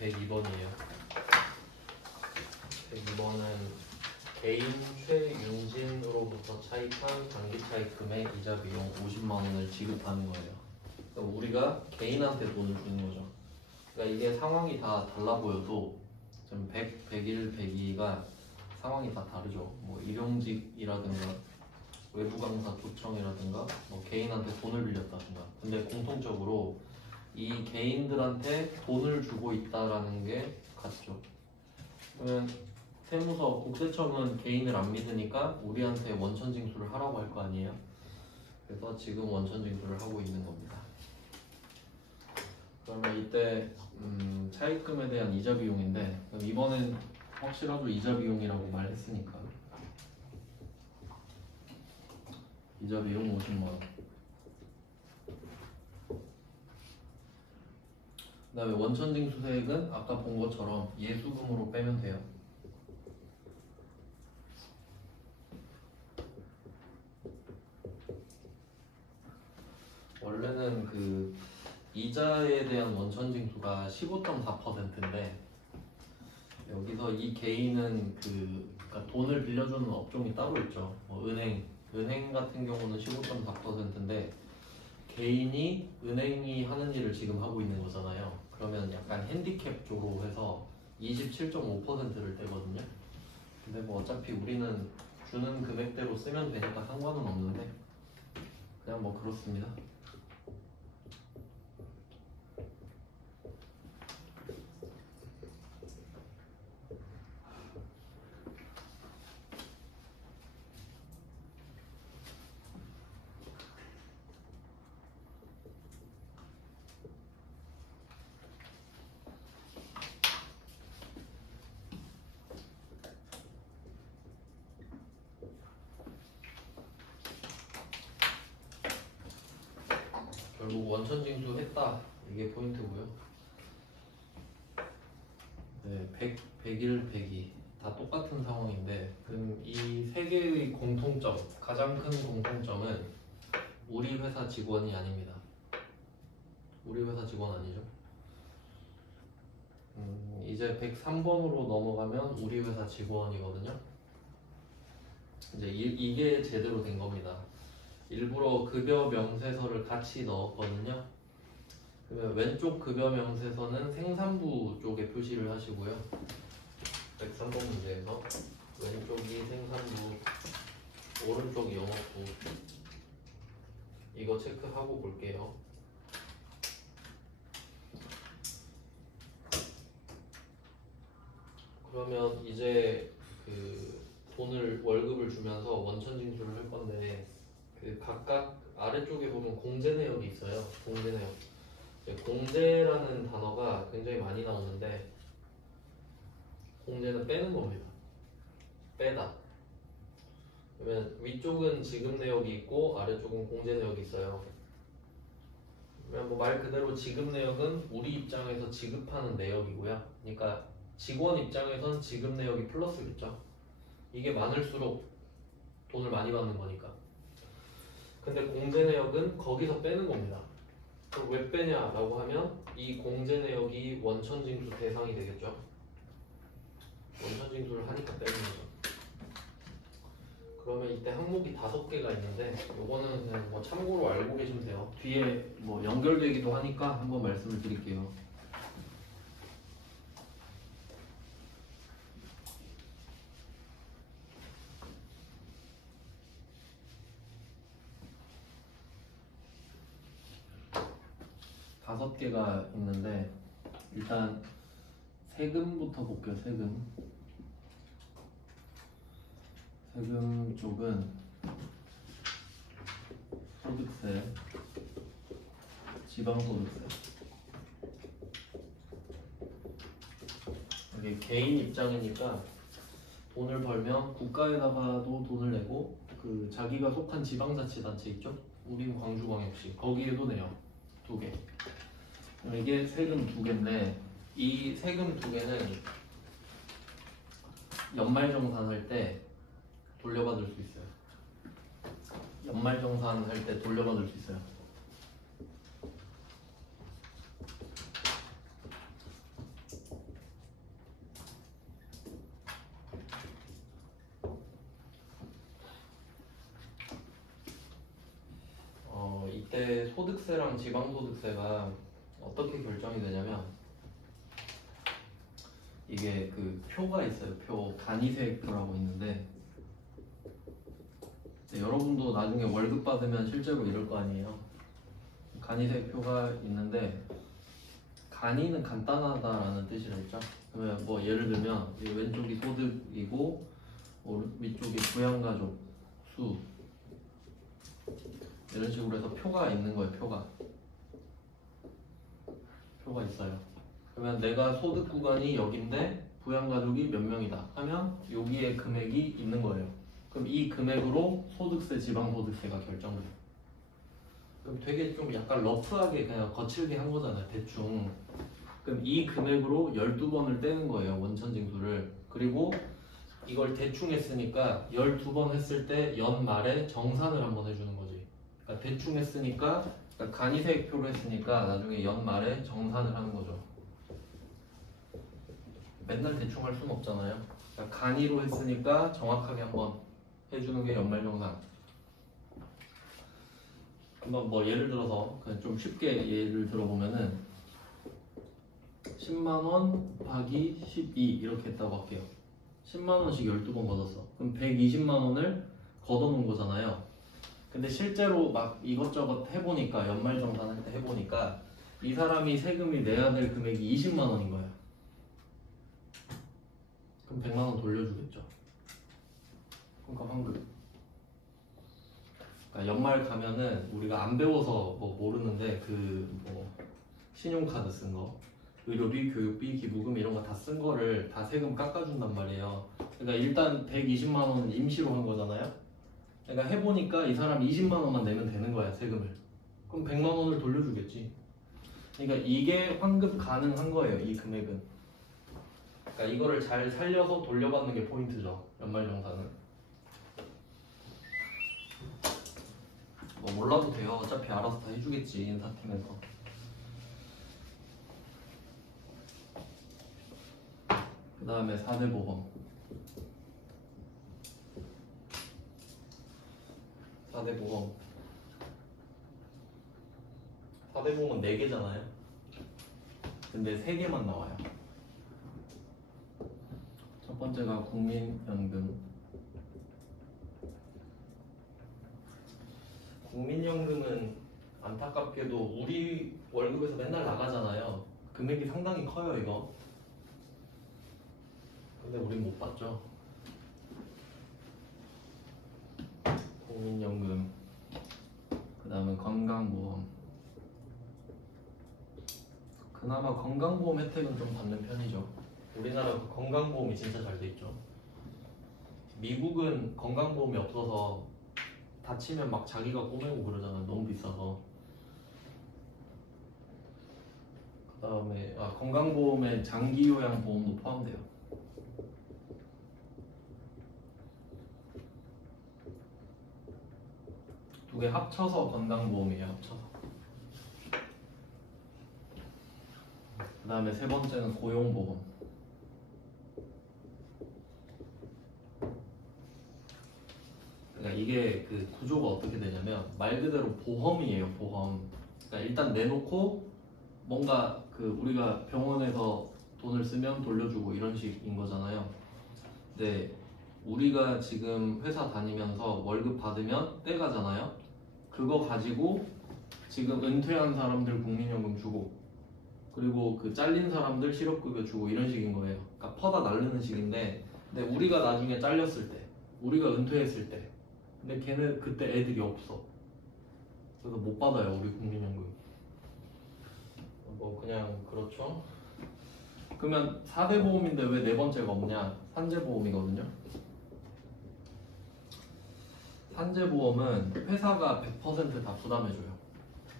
102번이에요. 102번은 개인 최윤진으로부터 차입한 단기 차입 금액 이자 비용 50만 원을 지급하는 거예요. 그럼 우리가 개인한테 돈을 주는 거죠. 그러니까 이게 상황이 다 달라 보여도 지금 100, 101, 102가 상황이 다 다르죠. 뭐 일용직이라든가 외부 강사 초청이라든가 뭐 개인한테 돈을 빌렸다든가. 근데 공통적으로 이 개인들한테 돈을 주고 있다라는 게 같죠. 그러면 세무서 국세청은 개인을 안 믿으니까 우리한테 원천 징수를 하라고 할 거 아니에요. 그래서 지금 원천 징수를 하고 있는 겁니다. 그러면 이때 차입금에 대한 이자 비용인데, 그럼 이번엔 확실하죠. 이자 비용이라고 말했으니까 이자 비용 50만 원. 그 다음에 원천 징수세액은 아까 본 것처럼 예수금으로 빼면 돼요. 원래는 그 이자에 대한 원천 징수가 15.4%인데 여기서 이 개인은 그러니까 돈을 빌려주는 업종이 따로 있죠. 뭐 은행 같은 경우는 15.4%인데 개인이 은행이 하는 일을 지금 하고 있는 거잖아요. 그러면 약간 핸디캡 조로 해서 27.5%를 떼거든요. 근데 뭐 어차피 우리는 주는 금액대로 쓰면 되니까 상관은 없는데 그냥 뭐 그렇습니다. 결국 원천 징수했다. 이게 포인트고요. 네, 100, 101, 102 다 똑같은 상황인데 그럼 이 세 개의 공통점, 가장 큰 공통점은 우리 회사 직원이 아닙니다. 우리 회사 직원 아니죠. 이제 103번으로 넘어가면 우리 회사 직원이거든요. 이제 이게 제대로 된 겁니다. 일부러 급여 명세서를 같이 넣었거든요. 그러면 왼쪽 급여 명세서는 생산부 쪽에 표시를 하시고요. 103번 문제에서 왼쪽이 생산부, 오른쪽이 영업부. 이거 체크하고 볼게요. 그러면 이제 그 돈을 월급을 주면서 원천 징수를 할 건데 그 각각 아래쪽에 보면 공제 내역이 있어요. 공제 내역. 공제라는 단어가 굉장히 많이 나오는데 공제는 빼는 겁니다. 빼다. 그러면 위쪽은 지급 내역이 있고 아래쪽은 공제 내역이 있어요. 그러면 뭐 말 그대로 지급 내역은 우리 입장에서 지급하는 내역이고요. 그러니까 직원 입장에선 지급 내역이 플러스겠죠. 이게 많을수록 돈을 많이 받는 거니까. 근데 공제 내역은 거기서 빼는 겁니다. 그럼 왜 빼냐라고 하면 이 공제 내역이 원천 징수 대상이 되겠죠. 원천 징수를 하니까 빼는 거죠. 그러면 이때 항목이 5개가 있는데 요거는 그냥 뭐 참고로 알고 계시면 돼요. 뒤에 뭐 연결되기도 하니까 한번 말씀을 드릴게요. 다섯 개가 있는데 일단 세금부터 볼게요. 세금 쪽은 소득세, 지방소득세. 이게 개인 입장이니까 돈을 벌면 국가에다가도 돈을 내고 그 자기가 속한 지방자치단체 있죠? 우린 광주광역시 거기에도 내요. 2개. 이게 세금 2개인데 이 세금 2개는 연말정산할 때 돌려받을 수 있어요. 연말정산할 때 돌려받을 수 있어요. 이때 소득세랑 지방소득세가 어떻게 결정이 되냐면 이게 그 표가 있어요. 표 간이세액표라고 있는데 여러분도 나중에 월급 받으면 실제로 이럴 거 아니에요. 간이세액표가 있는데 간이는 간단하다라는 뜻이랬죠. 그러면 뭐 예를 들면 이 왼쪽이 소득이고 위쪽이 부양가족 수 이런 식으로 해서 표가 있는 거예요. 표가 있어요. 그러면 내가 소득 구간이 여긴데 부양가족이 몇 명이다 하면 여기에 금액이 있는 거예요. 그럼 이 금액으로 소득세, 지방소득세가 결정돼요. 그럼 되게 좀 약간 러프하게 그냥 거칠게 한 거잖아요. 대충. 그럼 이 금액으로 12번을 떼는 거예요. 원천징수를. 그리고 이걸 대충 했으니까 12번 했을 때 연말에 정산을 한번 해주는 거지. 그러니까 대충 했으니까 그러니까 간이세액표로 했으니까 나중에 연말에 정산을 하는 거죠. 맨날 대충 할 수는 없잖아요. 그러니까 간이로 했으니까 정확하게 한번 해주는 게 연말정산. 한번 뭐 예를 들어서 그냥 좀 쉽게 예를 들어보면은 10만원 곱하기 12 이렇게 했다고 할게요. 10만원씩 12번 걷었어. 그럼 120만원을 걷어놓은 거잖아요. 근데 실제로 막 이것저것 해보니까 연말정산할 때 해보니까 이 사람이 세금이 내야 될 금액이 20만원인 거예요. 그럼 100만원 돌려주겠죠. 그러니까 환급. 그러니까 연말 가면은 우리가 안 배워서 뭐 모르는데 그 뭐 신용카드 쓴 거, 의료비, 교육비, 기부금 이런 거 다 쓴 거를 다 세금 깎아준단 말이에요. 그러니까 일단 120만 원은 임시로 한 거잖아요. 그러니까 해보니까 이 사람 20만 원만 내면 되는 거야 세금을. 그럼 100만 원을 돌려주겠지. 그러니까 이게 환급 가능한 거예요. 이 금액은. 그러니까 이거를 잘 살려서 돌려받는 게 포인트죠. 연말정산은. 뭐 몰라도 돼요. 어차피 알아서 다 해주겠지 인사팀에서. 그 다음에 4대 보험. 4대 보험. 4대 보험은 4개잖아요. 근데 3개만 나와요. 첫 번째가 국민연금. 국민연금은 안타깝게도 우리 월급에서 맨날 나가잖아요. 금액이 상당히 커요 이거. 근데 우린 못 받죠. 국민연금. 그 다음에 건강보험. 그나마 건강보험 혜택은 좀 받는 편이죠. 우리나라 건강보험이 진짜 잘 돼 있죠. 미국은 건강보험이 없어서 다치면 막 자기가 꼬매고 그러잖아요. 너무 비싸서. 그 다음에 건강보험에 장기요양보험도 포함돼요. 두 개 합쳐서 건강보험이에요. 합쳐서. 그 다음에 세 번째는 고용보험. 그러니까 이게 그 구조가 어떻게 되냐면 말 그대로 보험이에요. 보험. 그러니까 일단 내놓고 뭔가 그 우리가 병원에서 돈을 쓰면 돌려주고 이런 식인 거잖아요. 근데 우리가 지금 회사 다니면서 월급 받으면 떼가잖아요. 그거 가지고 지금 은퇴한 사람들 국민연금 주고 그리고 그 잘린 사람들 실업급여 주고 이런 식인 거예요. 그러니까 퍼다 날르는 식인데 근데 우리가 나중에 잘렸을 때 우리가 은퇴했을 때 근데 걔는 그때 애들이 없어. 그래서 못 받아요 우리 국민연금. 뭐 그냥 그렇죠. 그러면 4대 보험인데 왜 네 번째가 없냐? 산재보험이거든요. 산재보험은 회사가 100% 다 부담해줘요.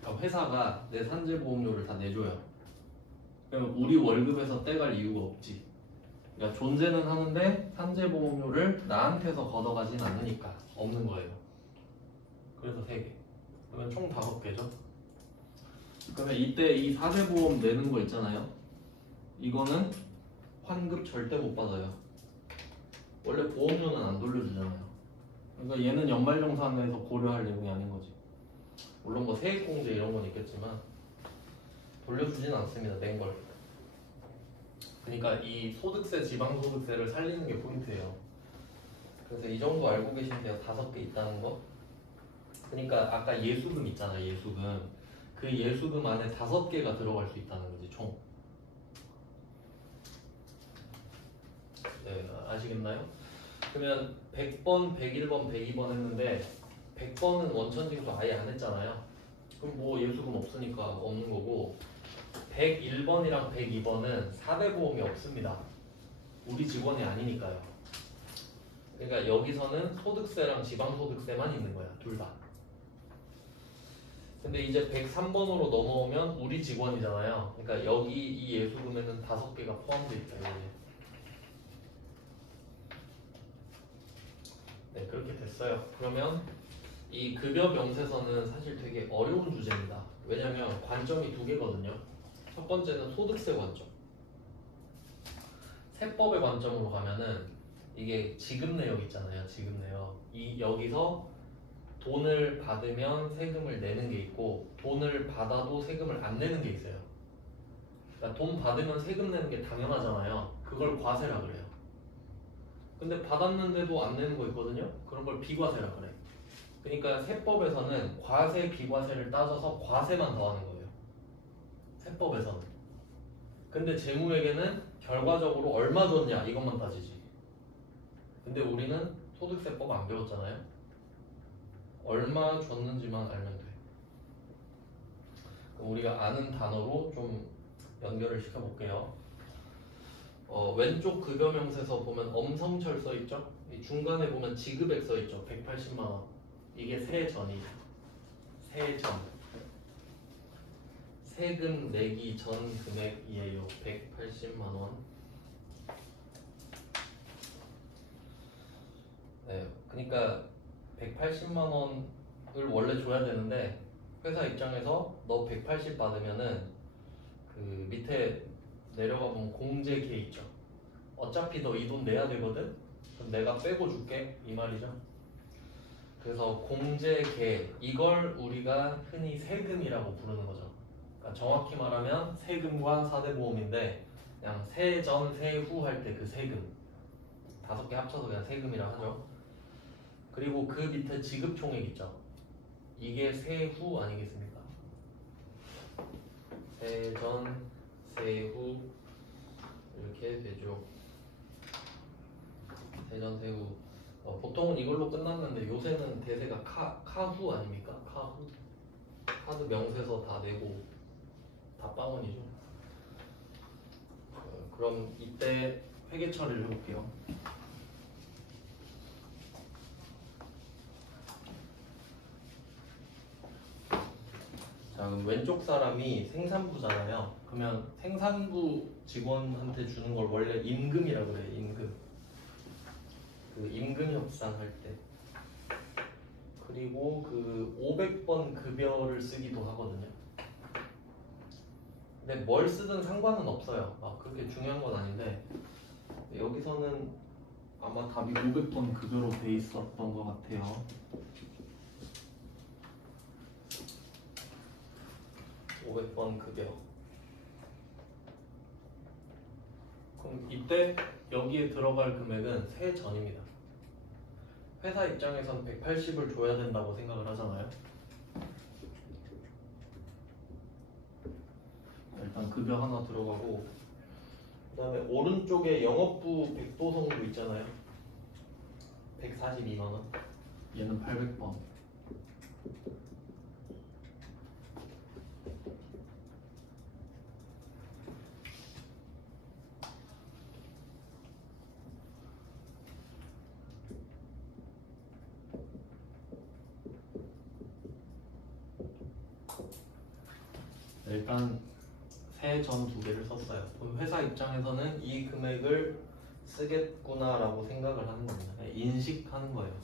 그러니까 회사가 내 산재보험료를 다 내줘요. 그러면 우리 월급에서 떼갈 이유가 없지. 그러니까 존재는 하는데 산재보험료를 나한테서 걷어가진 않으니까 없는 거예요. 그래서 3개. 그러면 총 5개죠. 그러면 이때 이 4대 보험 내는 거 있잖아요. 이거는 환급 절대 못 받아요. 원래 보험료는 안 돌려주잖아요. 그러니까 얘는 연말정산에서 고려할 내용이 아닌 거지. 물론 뭐 세액공제 이런 건 있겠지만 돌려주지는 않습니다. 낸 걸. 그러니까 이 소득세, 지방소득세를 살리는 게 포인트예요. 그래서 이 정도 알고 계시면 돼요. 5개 있다는 거. 그러니까 아까 예수금 있잖아, 예수금. 그 예수금 안에 5개가 들어갈 수 있다는 거지, 총. 네, 아시겠나요? 그러면 100번, 101번, 102번 했는데 100번은 원천징수 아예 안 했잖아요. 그럼 뭐 예수금 없으니까 없는 거고 101번이랑 102번은 4대 보험이 없습니다. 우리 직원이 아니니까요. 그러니까 여기서는 소득세랑 지방소득세만 있는 거야, 둘 다. 근데 이제 103번으로 넘어오면 우리 직원이잖아요. 그러니까 여기 이 예수금에는 5개가 포함되어 있다, 이거지. 네, 그렇게 됐어요. 그러면 이 급여 명세서는 사실 되게 어려운 주제입니다. 왜냐면 관점이 2개거든요. 첫 번째는 소득세 관점. 세법의 관점으로 가면은 이게 지급 내역 있잖아요. 지급 내역. 여기서 돈을 받으면 세금을 내는 게 있고 돈을 받아도 세금을 안 내는 게 있어요. 그러니까 돈 받으면 세금 내는 게 당연하잖아요. 그걸 과세라 그래요. 근데 받았는데도 안 내는 거 있거든요. 그런 걸 비과세라 그래. 그러니까 세법에서는 과세, 비과세를 따져서 과세만 더하는 거예요. 세법에서는. 근데 재무회계는 결과적으로 얼마 줬냐 이것만 따지지. 근데 우리는 소득세법 안 배웠잖아요. 얼마 줬는지만 알면 돼. 그럼 우리가 아는 단어로 좀 연결을 시켜볼게요. 왼쪽 급여명세서 보면 엄성철 써있죠? 이 중간에 보면 지급액 써있죠? 180만원. 이게 세전이에요. 세전. 세금 내기 전 금액이에요. 180만원. 네, 그러니까 180만원을 원래 줘야 되는데 회사 입장에서 너 180 받으면은 그 밑에 내려가 보면 공제계 있죠. 어차피 너 이 돈 내야 되거든? 그럼 내가 빼고 줄게 이 말이죠. 그래서 공제계 이걸 우리가 흔히 세금이라고 부르는 거죠. 그러니까 정확히 말하면 세금과 사대보험인데 그냥 세전 세후 할 때 그 세금 5개 합쳐서 그냥 세금이라 하죠. 그리고 그 밑에 지급총액 있죠. 이게 세후 아니겠습니까? 세전 세후 이렇게 되죠. 세전 세후. 보통은 이걸로 끝났는데 요새는 대세가 카후 아닙니까? 카후. 카드 명세서 다 내고 다 빵원이죠. 그럼 이때 회계 처리를 해볼게요. 자, 그럼 왼쪽 사람이 생산부잖아요. 그러면 생산부 직원한테 주는 걸 원래 임금이라고 그래요. 임금. 그 임금 협상할 때. 그리고 그 500번 급여를 쓰기도 하거든요. 근데 뭘 쓰든 상관은 없어요. 그렇게 중요한 건 아닌데 여기서는 아마 답이 500번 급여로 돼 있었던 것 같아요. 500번 급여. 그럼 이때 여기에 들어갈 금액은 세전입니다. 회사 입장에선 180을 줘야 된다고 생각을 하잖아요. 일단 급여 하나 들어가고 그 다음에 오른쪽에 영업부 백도성도 있잖아요. 142만원. 얘는 800번. 일단 세전 2개를 썼어요. 그럼 회사 입장에서는 이 금액을 쓰겠구나 라고 생각을 하는 겁니다. 인식하는 거예요.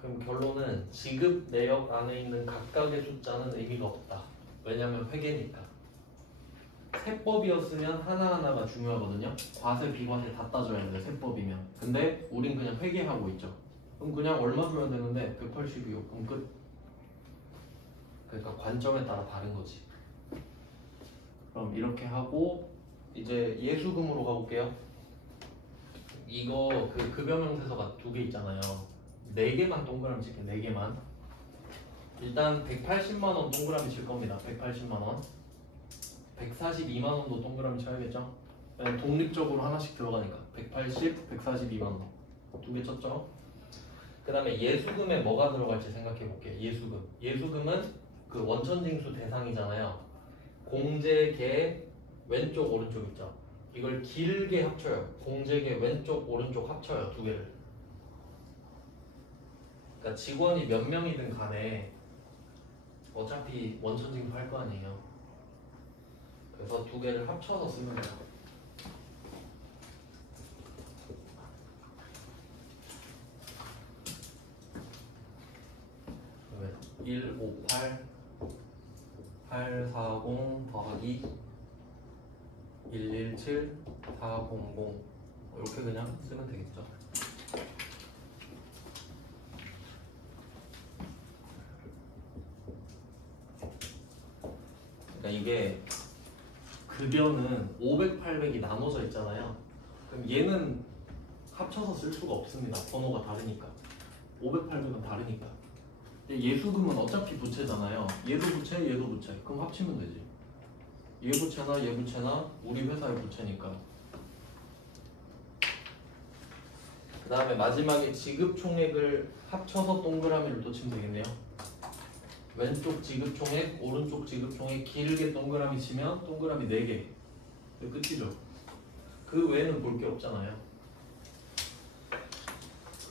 그럼 결론은 지급 내역 안에 있는 각각의 숫자는 의미가 없다. 왜냐하면 회계니까. 세법이었으면 하나하나가 중요하거든요. 과세, 비과세 다 따져야 돼요. 세법이면. 근데 우린 그냥 회계하고 있죠. 그럼 그냥 얼마 줘야 되는데 182요. 그럼 끝. 그러니까 관점에 따라 다른 거지. 그럼 이렇게 하고 이제 예수금으로 가볼게요. 이거 그 급여명세서가 2개 있잖아요. 4개만 동그라미 칠게요. 4개만. 일단 180만 원 동그라미 칠 겁니다. 180만 원. 142만 원도 동그라미 쳐야겠죠? 그냥 독립적으로 하나씩 들어가니까 180, 142만 원. 2개 쳤죠? 그 다음에 예수금에 뭐가 들어갈지 생각해 볼게요. 예수금. 예수금은 그 원천징수 대상이잖아요. 공제계 왼쪽 오른쪽 있죠. 이걸 길게 합쳐요. 공제계 왼쪽 오른쪽 합쳐요. 2개를. 그러니까 직원이 몇 명이든 간에 어차피 원천징수 할 거 아니에요. 그래서 2개를 합쳐서 쓰면 돼요. 158 840 더하기 117 400 이렇게 그냥 쓰면 되겠죠. 그러니까 이게 급여는 500, 800이 나눠져 있잖아요. 그럼 얘는 합쳐서 쓸 수가 없습니다. 번호가 다르니까. 500, 800은 다르니까. 예수금은 어차피 부채잖아요. 얘도 부채, 얘도 부채. 그럼 합치면 되지. 얘 부채나 얘 부채나 우리 회사의 부채니까. 그 다음에 마지막에 지급 총액을 합쳐서 동그라미를 또 치면 되겠네요. 왼쪽 지급 총액, 오른쪽 지급 총액 길게 동그라미 치면 동그라미 4개. 끝이죠. 그 외에는 볼 게 없잖아요.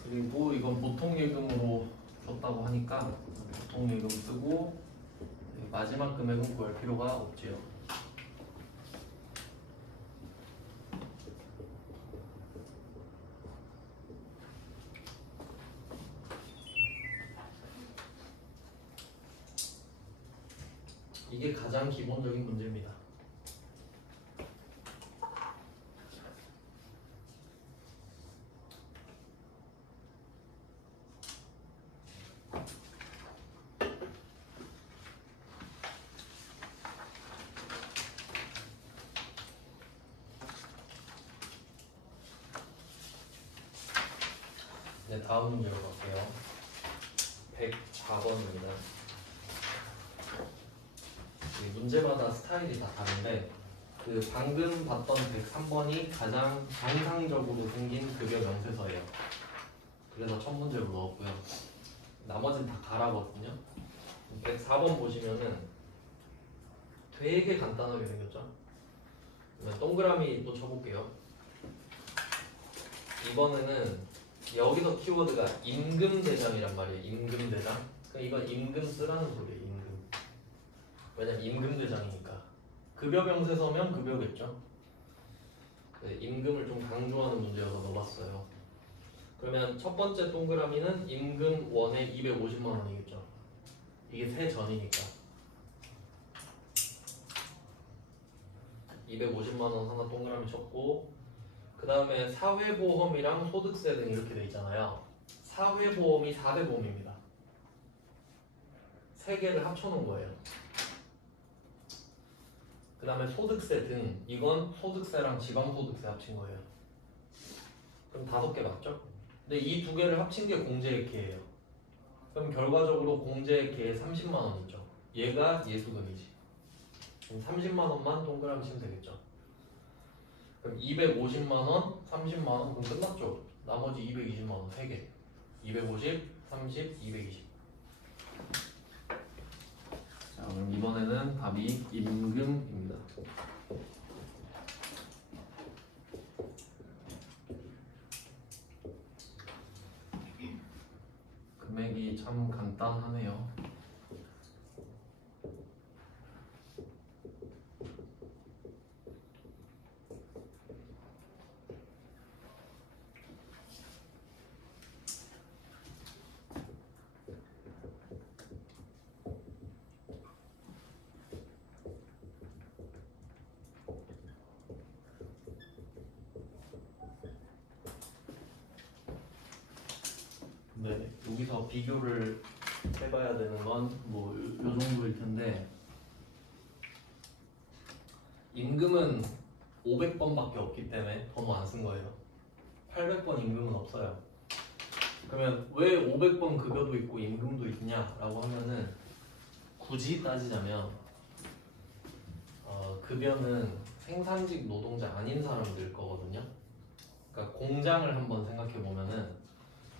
그리고 이건 보통예금으로 줬다고 하니까 보통예금 쓰고 마지막 금액은 구할 필요가 없지요. 이게 가장 기본적인 문제입니다. 네, 다음 문제로 갈게요. 104번입니다. 문제마다 스타일이 다 다른데 그 방금 봤던 103번이 가장 정상적으로 생긴 급여 명세서예요. 그래서 첫 문제로 넣었고요. 나머지는 다 가라거든요. 104번 보시면은 되게 간단하게 생겼죠? 그러면 동그라미 또 쳐볼게요. 이번에는 여기서 키워드가 임금대장이란 말이에요. 임금대장. 그러니까 이건 임금 쓰라는 소리예요. 임금. 왜냐면 임금대장이니까. 급여명세서면 급여겠죠. 네, 임금을 좀 강조하는 문제여서 넣어봤어요. 그러면 첫 번째 동그라미는 임금 원에 250만 원이겠죠. 이게 세전이니까 250만 원 하나 동그라미 쳤고, 그 다음에 사회보험이랑 소득세 등 이렇게 돼 있잖아요. 사회보험이 4대 보험입니다. 세 개를 합쳐놓은 거예요. 그 다음에 소득세 등, 이건 소득세랑 지방소득세 합친 거예요. 그럼 5개 맞죠? 근데 이 2개를 합친 게 공제액계예요. 그럼 결과적으로 공제액계에 30만 원 있죠. 얘가 예수금이지. 그럼 30만 원만 동그라미 치면 되겠죠. 그럼 250만 원, 30만 원, 그럼 끝났죠. 나머지 220만 원 3개. 250, 30, 220. 자, 그럼 이번에는 답이 임금입니다. 금액이 참 간단하네요. 네, 여기서 비교를 해봐야 되는 건 뭐 요 정도일 텐데 임금은 500번밖에 없기 때문에 번호 안 쓴 거예요. 800번 임금은 없어요. 그러면 왜 500번 급여도 있고 임금도 있냐라고 하면은 굳이 따지자면 급여는 생산직 노동자 아닌 사람들 거거든요. 그러니까 공장을 한번 생각해 보면은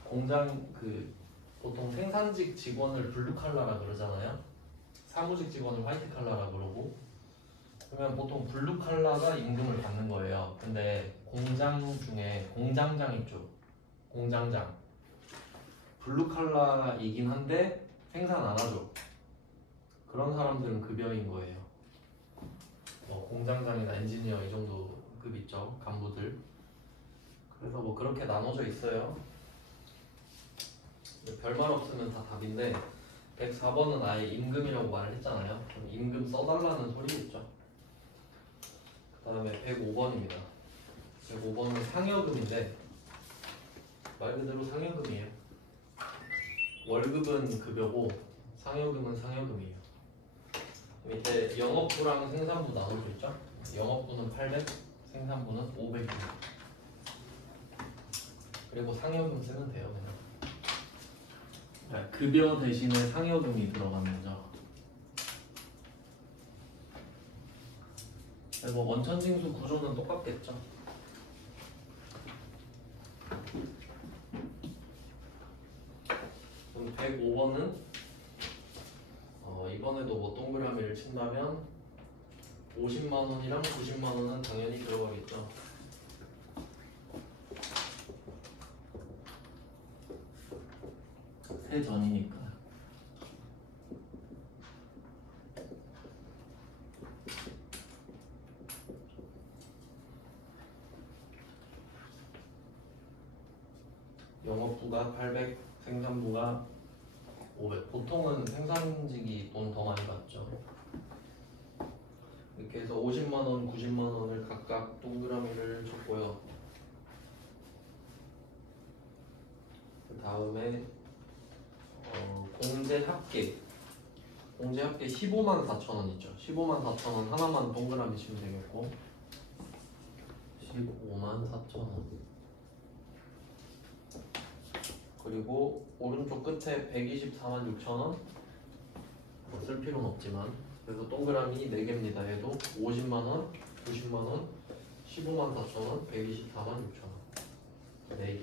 공장 보통 생산직 직원을 블루 칼라라 그러잖아요. 사무직 직원을 화이트 칼라라 그러고 그러면 보통 블루 칼라가 임금을 받는 거예요. 근데 공장 중에 공장장 있죠. 공장장 블루 칼라이긴 한데 생산 안 하죠. 그런 사람들은 급여인 거예요. 공장장이나 엔지니어 이 정도 급 있죠. 간부들. 그래서 뭐 그렇게 나눠져 있어요. 별말 없으면 다 답인데 104번은 아예 임금이라고 말을 했잖아요. 그럼 임금 써달라는 소리겠죠. 그 다음에 105번입니다. 105번은 상여금인데 말 그대로 상여금이에요. 월급은 급여고 상여금은 상여금이에요. 밑에 영업부랑 생산부 나눠져 있죠. 영업부는 800, 생산부는 500입니다. 그리고 상여금 쓰면 돼요. 그냥 급여 대신에 상여금이 들어가는 거죠. 그리고 원천징수 구조는 똑같겠죠. 그럼 105번은 이번에도 뭐 동그라미를 친다면 50만 원이랑 90만 원은 당연히 들어가겠죠. 세전이니까. 영업부가 800, 생산부가 500. 보통은 생산직이 돈 더 많이 받죠. 이렇게 해서 50만 원, 90만 원을 각각 동그라미를 쳤고요. 그 다음에 공제 합계 15만 4천 원 있죠. 15만 4천 원 하나만 동그라미 치면 되겠고 15만 4천 원. 그리고 오른쪽 끝에 124만 6천 원. 쓸 필요는 없지만 그래서 동그라미 4개입니다. 얘도 50만 원, 90만 원, 15만 4천 원, 124만 6천 원. 4개.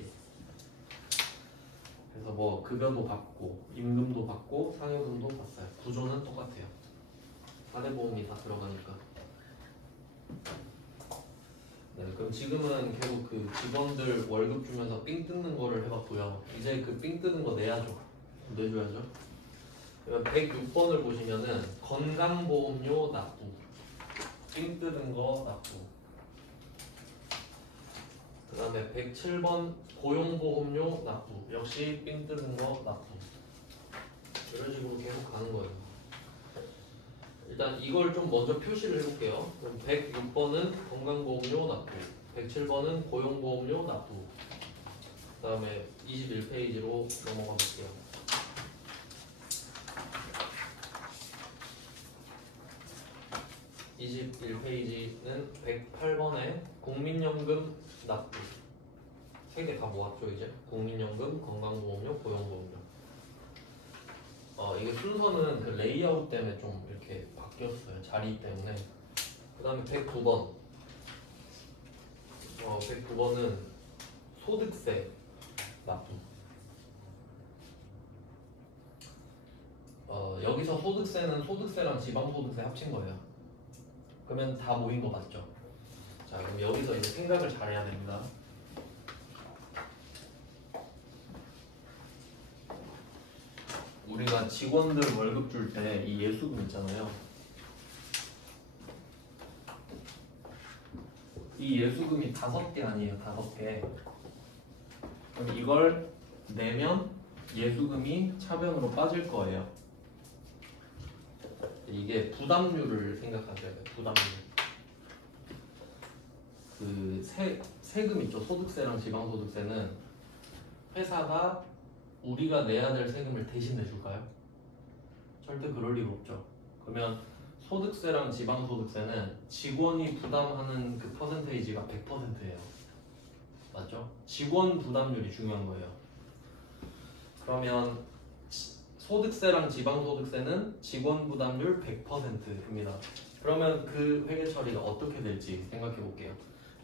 그래서 뭐 급여도 받고 임금도 받고 상여금도 받아요. 구조는 똑같아요. 4대 보험이 다 들어가니까. 네, 그럼 지금은 계속 그 직원들 월급 주면서 삥 뜯는 거를 해봤고요. 이제 그 삥 뜯는 거 내야죠. 내줘야죠. 106번을 보시면은 건강보험료 납부, 삥 뜯은 거 납부. 그 다음에 107번 고용보험료 납부, 역시 삥 뜯은 거 납부. 이런 식으로 계속 가는 거예요. 일단 이걸 좀 먼저 표시를 해볼게요. 그럼 106번은 건강보험료 납부, 107번은 고용보험료 납부. 그 다음에 21페이지로 넘어가 볼게요. 21페이지는 108번에 국민연금 납부. 3개 다 모았죠 이제? 국민연금, 건강보험료, 고용보험료. 이게 순서는 그 레이아웃 때문에 좀 이렇게 바뀌었어요. 자리 때문에. 그 다음에 109번. 109번은 소득세 납부. 여기서 소득세는 소득세랑 지방소득세 합친 거예요. 그러면 다 모인 거 맞죠? 자, 그럼 여기서 이제 생각을 잘해야 됩니다. 우리가 직원들 월급 줄 때 이 예수금 있잖아요. 이 예수금이 5개 아니에요. 5개. 그럼 이걸 내면 예수금이 차변으로 빠질 거예요. 이게 부담률을 생각하셔야 돼요. 부담률. 그 세금 있죠. 소득세랑 지방소득세는 회사가 우리가 내야 될 세금을 대신 내줄까요? 절대 그럴 리가 없죠. 그러면 소득세랑 지방소득세는 직원이 부담하는 그 퍼센테이지가 100%예요. 맞죠? 직원 부담률이 중요한 거예요. 그러면 소득세랑 지방소득세는 직원 부담률 100%입니다. 그러면 그 회계 처리가 어떻게 될지 생각해 볼게요.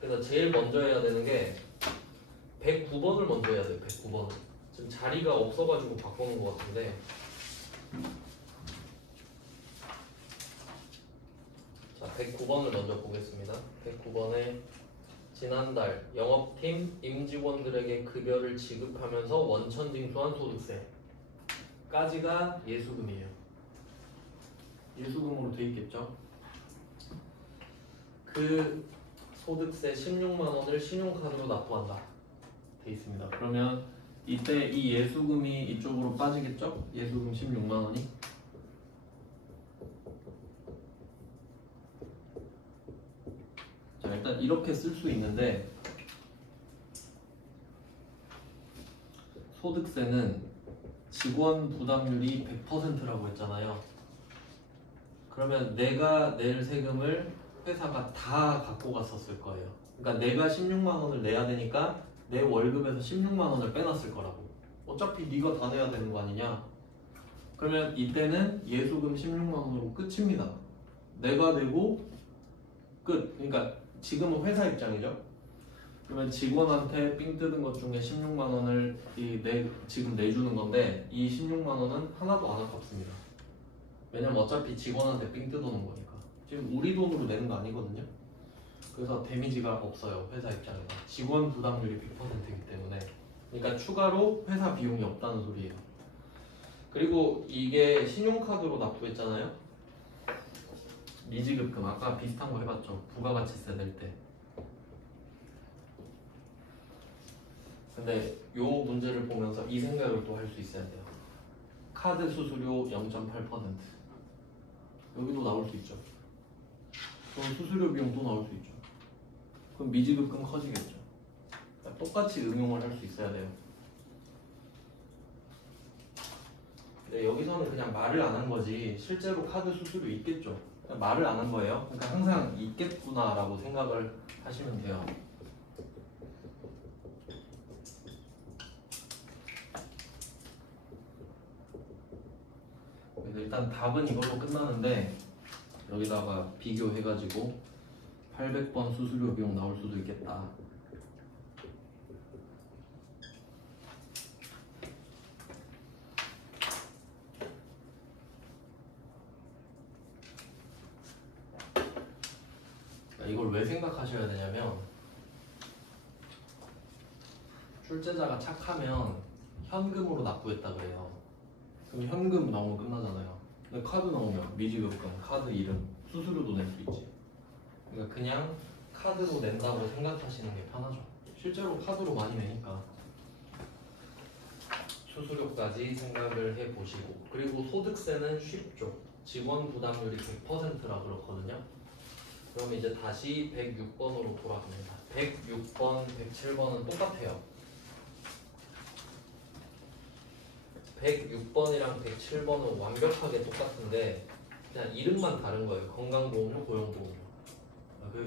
그래서 제일 먼저 해야 되는 게 109번을 먼저 해야 돼요. 109번을. 지금 자리가 없어가지고 바꾸는 것 같은데, 자 109번을 먼저 보겠습니다. 109번에 지난달 영업팀 임직원들에게 급여를 지급하면서 원천 징수한 소득세까지가 예수금이에요. 예수금으로 돼 있겠죠? 그 소득세 16만 원을 신용카드로 납부한다 돼 있습니다. 그러면 이때 이 예수금이 이쪽으로 빠지겠죠? 예수금 16만 원이. 자, 일단 이렇게 쓸 수 있는데, 소득세는 직원 부담률이 100%라고 했잖아요. 그러면 내가 낼 세금을 회사가 다 갖고 갔었을 거예요. 그러니까 내가 16만 원을 내야 되니까 내 월급에서 16만 원을 빼놨을 거라고. 어차피 네가 다 내야 되는 거 아니냐. 그러면 이때는 예수금 16만 원으로 끝입니다. 내가 내고 끝. 그러니까 지금은 회사 입장이죠. 그러면 직원한테 삥 뜯은 것 중에 16만 원을 지금 내주는 건데, 이 16만 원은 하나도 안 아깝습니다. 왜냐면 어차피 직원한테 삥 뜯어놓은 거니까. 지금 우리 돈으로 내는 거 아니거든요. 그래서 데미지가 없어요. 회사 입장에서. 직원 부담률이 100%이기 때문에. 그러니까 추가로 회사 비용이 없다는 소리예요. 그리고 이게 신용카드로 납부했잖아요. 미지급금 아까 비슷한 거 해봤죠. 부가가치세 낼 때. 근데 요 문제를 보면서 이 생각을 또 할 수 있어야 돼요. 카드 수수료 0.8%. 여기도 나올 수 있죠. 그럼 수수료 비용 또 나올 수 있죠. 그럼 미지급금 커지겠죠. 그러니까 똑같이 응용을 할 수 있어야 돼요. 근데 여기서는 그냥 말을 안 한 거지 실제로 카드 수수료 있겠죠. 그냥 말을 안 한 거예요. 그러니까 항상 있겠구나라고 생각을 하시면 돼요. 그래서 일단 답은 이걸로 끝나는데, 여기다가 비교해가지고 800번 수수료 비용 나올 수도 있겠다. 이걸 왜 생각하셔야 되냐면, 출제자가 착하면 현금으로 납부했다 그래요. 그럼 현금 나오면 끝나잖아요. 근데 카드 나오면 미지급금, 카드 이름, 수수료도 낼 수 있지. 그러니까 그냥 카드로 낸다고 생각하시는 게 편하죠. 실제로 카드로 많이 내니까. 수수료까지 생각을 해보시고, 그리고 소득세는 쉽죠. 직원 부담률이 100%라 그렇거든요. 그럼 이제 다시 106번으로 돌아갑니다. 106번, 107번은 똑같아요. 106번이랑 107번은 완벽하게 똑같은데 그냥 이름만 다른 거예요. 건강보험료, 고용보험료.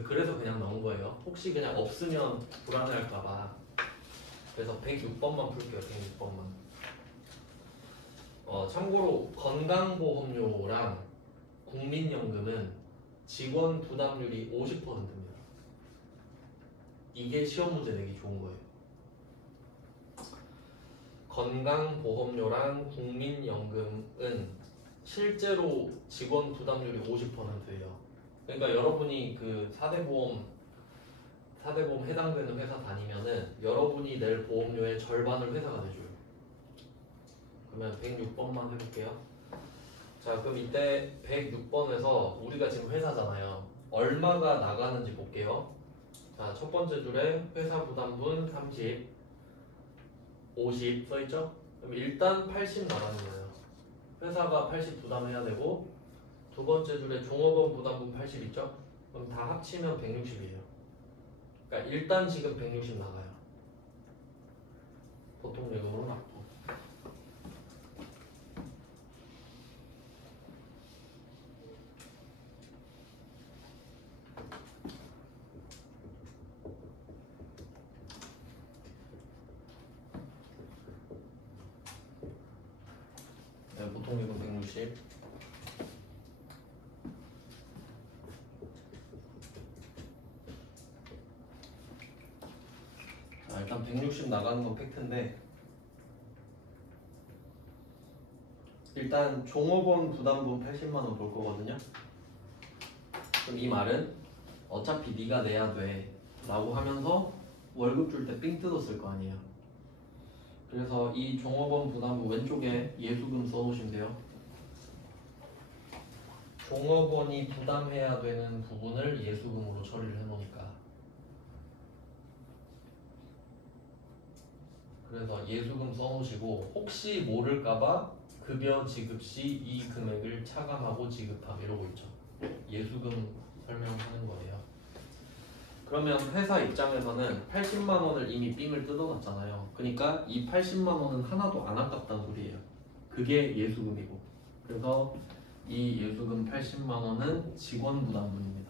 그래서 그냥 넣은 거예요. 혹시 그냥 없으면 불안해할까봐. 그래서 106번만 풀게요. 106번만. 참고로 건강보험료랑 국민연금은 직원 부담률이 50%입니다. 이게 시험 문제 내기 좋은 거예요. 건강보험료랑 국민연금은 실제로 직원 부담률이 50%예요. 그러니까 여러분이 그 4대 보험 해당되는 회사 다니면은 여러분이 낼 보험료의 절반을 회사가 내줘요. 그러면 106번만 해볼게요. 자, 그럼 이때 106번에서 우리가 지금 회사잖아요. 얼마가 나가는지 볼게요. 자, 첫 번째 줄에 회사 부담분 30, 50 써있죠? 그럼 일단 80 나가는 거예요. 회사가 80 부담해야 되고, 두 번째 줄에 종업원 부담분 80 있죠? 그럼 다 합치면 160이에요. 그러니까 일단 지금 160 나가요. 보통 예금으로 납부. 160. 자, 일단 160 나가는 건 팩트인데 일단 종업원 부담금 80만 원 볼 거거든요. 그럼 이 말은 어차피 네가 내야 돼 라고 하면서 월급 줄 때 삥 뜯었을 거 아니에요. 그래서 이 종업원 부담금 왼쪽에 예수금 써놓으시면 돼요. 종업원이 부담해야 되는 부분을 예수금으로 처리를 해놓으니까. 그래서 예수금 써놓으시고 혹시 모를까봐 급여 지급 시 이 금액을 차감하고 지급함 이러고 있죠. 예수금 설명하는 거예요. 그러면 회사 입장에서는 80만 원을 이미 삥을 뜯어놨잖아요. 그러니까 이 80만 원은 하나도 안 아깝다는 소리예요. 그게 예수금이고. 그래서 이 예수금 80만 원은 직원 부담분입니다.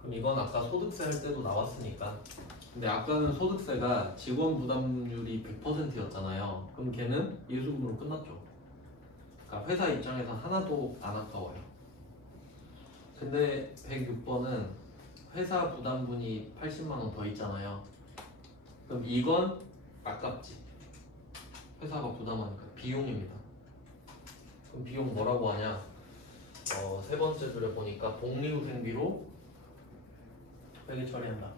그럼 이건 아까 소득세 할 때도 나왔으니까. 근데 아까는 소득세가 직원 부담률이 100%였잖아요. 그럼 걔는 예수금으로 끝났죠. 그러니까 회사 입장에서 하나도 안 아까워요. 근데 106번은 회사 부담분이 80만 원 더 있잖아요. 그럼 이건 아깝지. 회사가 부담하니까 비용입니다. 그럼 비용 뭐라고 하냐? 세 번째 줄에 보니까 복리후생비로 회계 처리한다.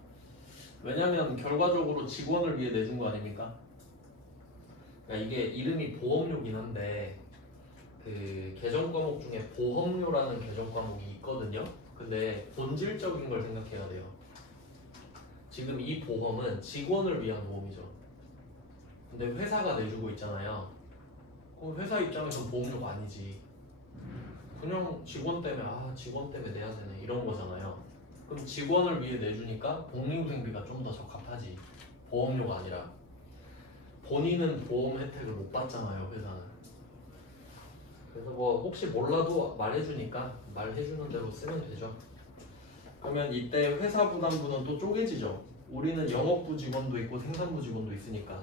왜냐면 결과적으로 직원을 위해 내준 거 아닙니까? 그러니까 이게 이름이 보험료긴 한데 그 개정 과목 중에 보험료라는 개정 과목이 있거든요. 근데 본질적인 걸 생각해야 돼요. 지금 이 보험은 직원을 위한 보험이죠. 근데 회사가 내주고 있잖아요. 그럼 회사 입장에서 보험료가 아니지. 그냥 직원 때문에 직원 때문에 내야 되네 이런 거잖아요. 그럼 직원을 위해 내주니까 복리후생비가 좀 더 적합하지. 보험료가 아니라. 본인은 보험 혜택을 못 받잖아요, 회사는. 그래서 뭐 혹시 몰라도 말해주니까 말해주는 대로 쓰면 되죠. 그러면 이때 회사 부담부는 또 쪼개지죠. 우리는 영업부 직원도 있고 생산부 직원도 있으니까.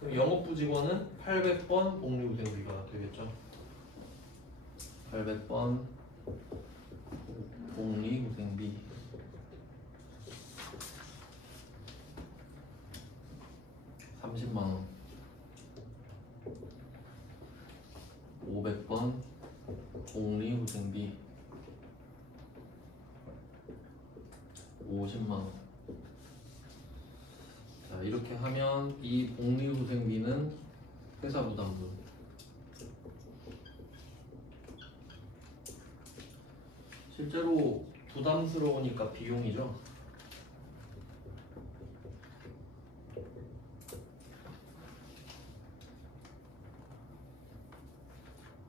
그럼 영업부 직원은 800번 복리후생비가 되겠죠. 800번 복리후생비 30만원 500번 복리후생비 50만원. 자, 이렇게 하면 이 복리후생비는 회사 부담분 실제로 부담스러우니까 비용이죠.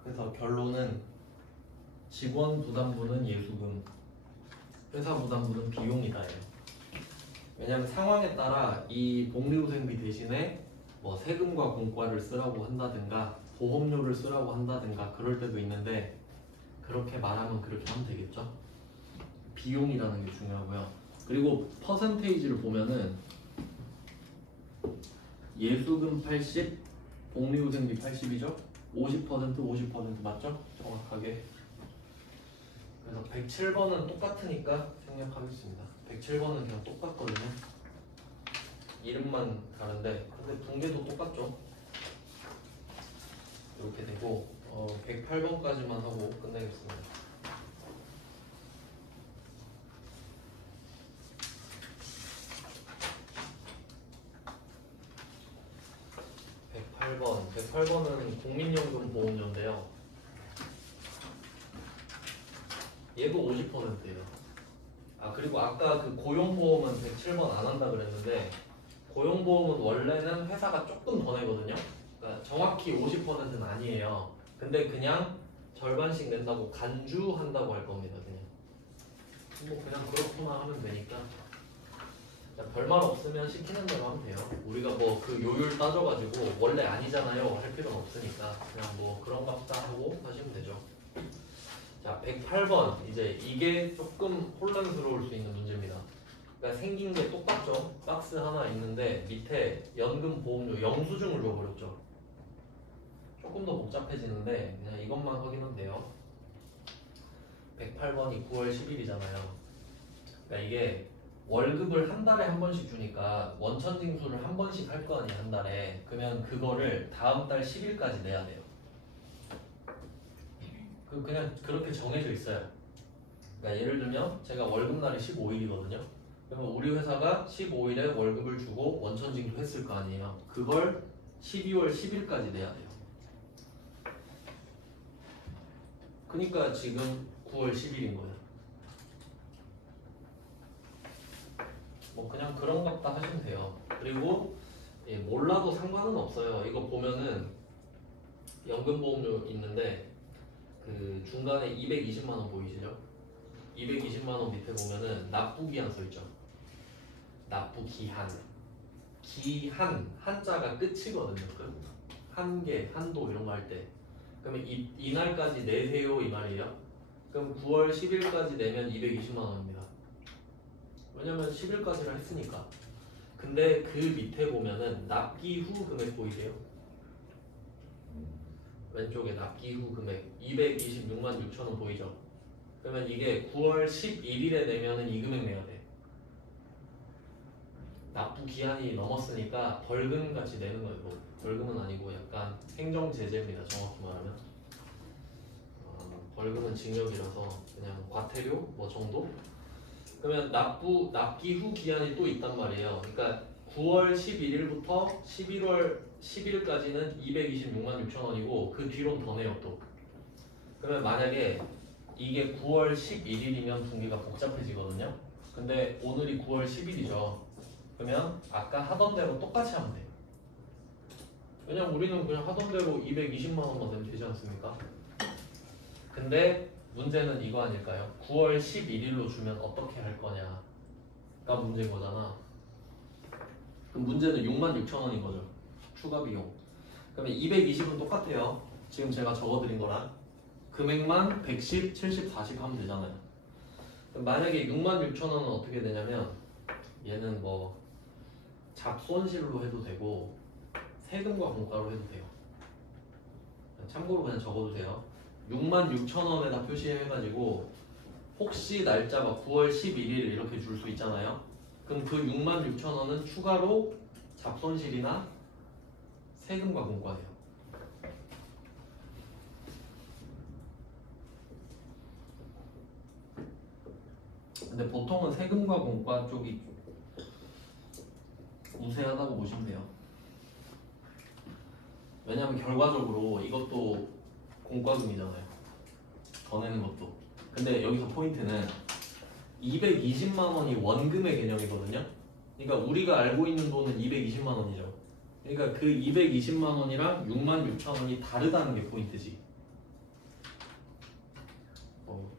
그래서 결론은 직원 부담분은 예수금, 회사 부담분은 비용이다예요. 왜냐하면 상황에 따라 이 복리후생비 대신에 뭐 세금과 공과를 쓰라고 한다든가 보험료를 쓰라고 한다든가 그럴 때도 있는데 그렇게 말하면 그렇게 하면 되겠죠. 비용이라는 게 중요하고요. 그리고 퍼센테이지를 보면은 예수금 80, 복리후생비 80이죠. 50% 맞죠? 정확하게. 그래서 107번은 똑같으니까 생략하겠습니다. 107번은 그냥 똑같거든요. 이름만 다른데 근데 붕괴도 똑같죠. 이렇게 되고 108번까지만 하고 끝내겠습니다. 108번은 국민연금보험료인데요. 얘도 50%예요. 그리고 아까 그 고용보험은 107번 안 한다 그랬는데 고용보험은 원래는 회사가 조금 더 내거든요. 그러니까 정확히 50%는 아니에요. 근데 그냥 절반씩 낸다고 간주한다고 할 겁니다. 그냥 그렇구나 하면 되니까 별말 없으면 시키는 대로 하면 돼요. 우리가 뭐 그 요율 따져가지고 원래 아니잖아요 할 필요는 없으니까 그냥 뭐 그런가 보다 하고 하시면 되죠. 자, 108번 이제 이게 조금 혼란스러울 수 있는 문제입니다. 그러니까 생긴 게 똑같죠. 박스 하나 있는데 밑에 연금 보험료 영수증을 줘버렸죠. 조금 더 복잡해지는데 그냥 이것만 확인하면 돼요. 108번이 9월 10일이잖아요. 그러니까 이게 월급을 한 달에 한 번씩 주니까 원천징수를 한 번씩 할 거 아니에요, 한 달에. 그러면 그거를 다음 달 10일까지 내야 돼요. 그냥 그렇게 정해져 있어요. 그러니까 예를 들면 제가 월급날이 15일이거든요. 그러면 우리 회사가 15일에 월급을 주고 원천징수 했을 거 아니에요. 그걸 12월 10일까지 내야 돼요. 그러니까 지금 9월 10일인 거예요. 뭐 그냥 그런 것다 하시면 돼요. 그리고 몰라도 상관은 없어요. 이거 보면은 연금보험료 있는데 그 중간에 220만 원 보이시죠? 220만 원 밑에 보면은 납부기한 써 있죠. 납부기한. 기한 한자가 끝이거든요. 끝. 한계, 한도 이런 거 할 때. 그러면 이날까지 내세요 이 말이에요. 그럼 9월 10일까지 내면 220만 원입니다. 왜냐면 10일까지를 했으니까. 근데 그 밑에 보면은 납기 후 금액 보이세요? 왼쪽에 납기 후 금액 226만 6천 원 보이죠? 그러면 이게 9월 11일에 내면은 이 금액 내야 돼. 납부 기한이 넘었으니까 벌금 같이 내는 거예요. 뭐 벌금은 아니고 약간 행정 제재입니다. 정확히 말하면 벌금은 징역이라서 그냥 과태료 뭐 정도? 그러면 납기 후 기한이 또 있단 말이에요. 그러니까 9월 11일부터 11월 10일까지는 226만 6천 원이고 그 뒤로는 더 내요 또. 그러면 만약에 이게 9월 11일이면 분기가 복잡해지거든요. 근데 오늘이 9월 10일이죠. 그러면 아까 하던 대로 똑같이 하면 돼요. 왜냐면 우리는 그냥 하던 대로 220만 원만 내면 되지 않습니까? 근데 문제는 이거 아닐까요? 9월 11일로 주면 어떻게 할 거냐가 문제인 거잖아. 그럼 문제는 6만 6천 원인 거죠. 추가 비용. 그러면 220은 똑같아요. 지금 제가 적어드린 거랑. 금액만 110, 70, 40 하면 되잖아요. 그럼 만약에 6만 6천 원은 어떻게 되냐면 얘는 뭐 잡손실로 해도 되고 세금과 공과로 해도 돼요. 참고로 그냥 적어도 돼요. 6만 6천 원에다 표시해가지고 혹시 날짜가 9월 11일 이렇게 줄 수 있잖아요. 그럼 그 6만 6천 원은 추가로 잡손실이나 세금과 공과예요. 근데 보통은 세금과 공과 쪽이 우세하다고 보시면 돼요. 왜냐하면 결과적으로 이것도 공과금이잖아요. 더 내는 것도. 근데 여기서 포인트는 220만 원이 원금의 개념이거든요. 그러니까 우리가 알고 있는 돈은 220만 원이죠. 그러니까 그 220만 원이랑 6만 6천 원이 다르다는 게 포인트지.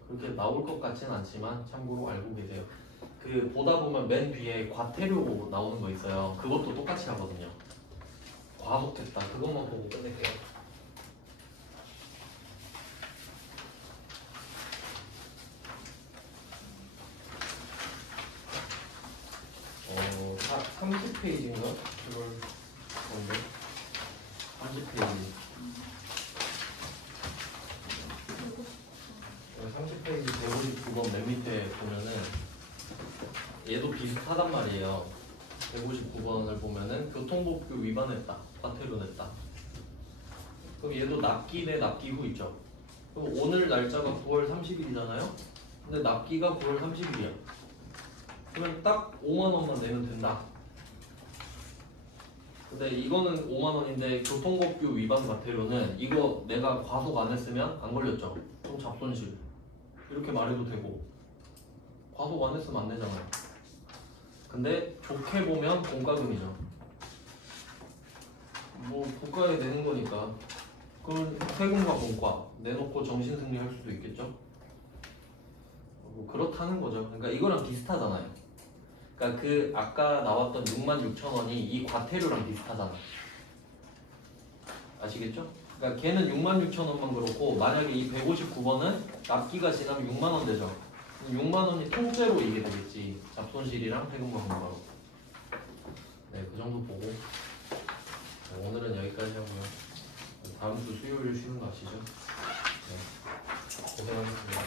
그렇게 나올 것 같지는 않지만 참고로 알고 계세요. 그 보다 보면 맨 뒤에 과태료 나오는 거 있어요. 그것도 똑같이 하거든요. 과속했다. 그것만 보고 끝낼게요. 다 30페이지인가? 그걸 뭔데? 30페이지. 30페이지 159번 맨 밑에 보면은 얘도 비슷하단 말이에요. 159번을 보면은 교통법규 위반했다. 과태료 냈다. 그럼 얘도 납기 대 납기 후 있죠. 그럼 오늘 날짜가 9월 30일이잖아요. 근데 납기가 9월 30일이야. 그러면 딱 5만 원만 내면 된다. 근데 이거는 5만 원인데 교통법규 위반 과태료는 이거 내가 과속 안 했으면 안 걸렸죠. 그럼 잡손실. 이렇게 말해도 되고 과속 안 했으면 안 되잖아요. 근데 좋게 보면 공과금이죠. 뭐 국가에 내는 거니까 그럼 세금과 공과 내놓고 정신승리 할 수도 있겠죠. 뭐 그렇다는 거죠. 그러니까 이거랑 비슷하잖아요. 그러니까 그 아까 나왔던 6만 6천 원이 이 과태료랑 비슷하잖아. 아시겠죠? 그러니까 걔는 66,000원만 그렇고 만약에 이 159번은 납기가 지나면 6만 원 되죠. 6만 원이 통째로 이게 되겠지. 잡손실이랑 세금만 바로. 네, 그 정도 보고 오늘은 여기까지 하고요. 다음 주 수요일 쉬는 거 아시죠? 네, 고생하셨습니다.